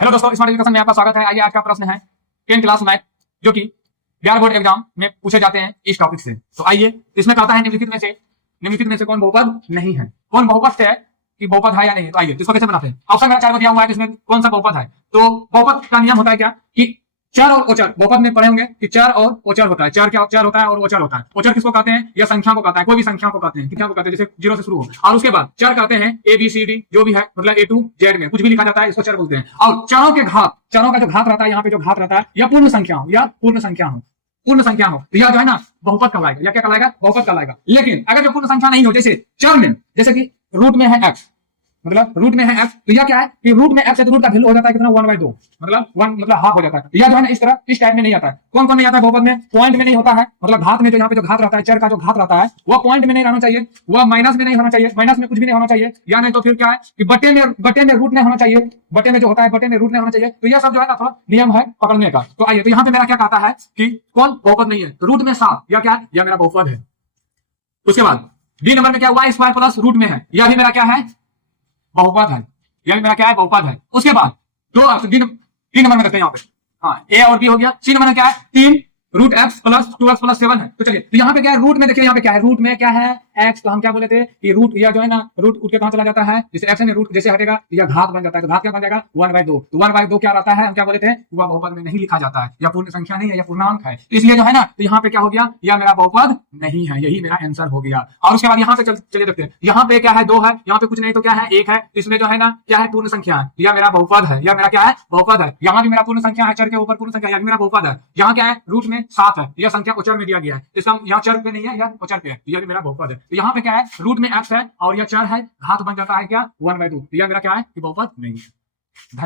Hello दोस्तों, smart education में आपका स्वागत है। आइए आज का प्रश्न है 10 क्लास मैथ, जो कि बिहार बोर्ड एग्जाम में पूछे जाते हैं इस टॉपिक से। तो आइए, इसमें कहता है निम्नलिखित में से कौन बहुपद नहीं है। कौन बहुपद है कि बहुपद है या नहीं। तो आइए, तो इसको कैसे बनाते हैं। ऑप्शन मेरा 4 दिया हुआ है, इसमें कौन सा बहुपद है। तो बहुपद का नियम होता है क्या कि चर और ओचर। बहुपद में पढ़े होंगे कि चर और ओचर होता है। चर क्या चर होता है और ओचर होता है। ओचर किसको कहते हैं, या संख्या को कहता है, कोई भी संख्या को कहते हैं, कितना को कहते हैं, जैसे 0 से शुरू हो। और उसके बाद चर कहते हैं ए बी सी डी, जो भी है, मतलब A to Z में कुछ भी लिखा जाता है, इसको चर बोलते हैं। और चरों के घात, चरों का जो घात रहता है, यहाँ पे जो घात रहता है, या पूर्ण संख्या हो, पूर्ण संख्या हो, तो यह जो है ना बहुपद कहलाएगा। या क्या कहलाएगा, बहुपद कहलाएगा। लेकिन अगर जो पूर्ण संख्या नहीं हो, जैसे चर में, जैसे कि रूट में है x, मतलब रूट में है x, तो यह क्या है कि रूट में x है तो रूट का वैल्यू हो जाता है कितना, 1/2, मतलब 1 मतलब हाफ हो जाता है। यह जो है ना इस तरह इस टाइप में नहीं आता है। कौन कौन नहीं आता है बहुपद में, पॉइंट में नहीं होता है, मतलब घात में जो यहाँ पे जो घात रहता है, चर का जो घात रहता है, वह पॉइंट में नहीं रहना चाहिए, वह माइनस में नहीं होना चाहिए, माइनस में कुछ भी नहीं होना चाहिए, या नहीं तो फिर क्या है कि बटे में रूट नहीं होना चाहिए, बटे में जो होता है बटे में रूट नहीं होना चाहिए। तो यह सब जो है ना थोड़ा नियम है पकड़ने का। तो आइए, तो यहाँ पे मेरा क्या कहता है कि कौन बहुपद नहीं है, तो रूट में 7, या क्या, या मेरा बहुपद है। उसके बाद डी नंबर में क्या हुआ, स्क्वायर प्लस रूट में है, यह भी मेरा क्या है, बहुपद है। यह भी मेरा क्या है, बहुपद है। उसके बाद दो तीन नंबर में देखते हैं यहाँ पे, हाँ ए और बी हो गया। सी नंबर में क्या है, 3 root x plus 2x plus 7 है। तो चलिए, तो यहाँ पे क्या है, रूट में देखिए, यहाँ पे क्या है, रूट में क्या है x, तो हम क्या बोले थे कि रूट या जो है ना रूट उठ के कहां चला जाता है, जैसे x में रूट जैसे हटेगा या घात बन जाता है, तो घात क्या बन जाएगा, 1/2। तो 1/2 क्या रहता है, हम क्या बोले थे, वह बहुपद में नहीं लिखा जाता है, या पूर्ण संख्या नहीं है, या पूर्णांक है। तो इसलिए जो है ना, तो यहाँ पे क्या हो गया, या मेरा बहुपद नहीं है, यही मेरा आंसर हो गया। और उसके बाद यहाँ पे चलिए देखते हैं, यहाँ पे क्या है, 2 है, यहाँ पे कुछ नहीं तो क्या है, 1 है। तो इसमें जो है ना क्या है, पूर्ण संख्या है, या मेरा बहुपद है, या मेरा क्या है, बहुपद है। यहाँ भी मेरा पूर्ण संख्या है, चर के ऊपर पूर्ण संख्या, या मेरा बहुपद है। यहाँ क्या है, रूट में 7 है, यह संख्या उचर में दिया गया है, इसका यहाँ चर पे नहीं है, या उचर पे है, यह भी मेरा बहुपद है। तो यहाँ पे क्या है, रूट में x है और यह चर है, घात बन जाता है क्या, 1/2। यह मेरा क्या है कि बहुपद नहीं है। धन्यवाद।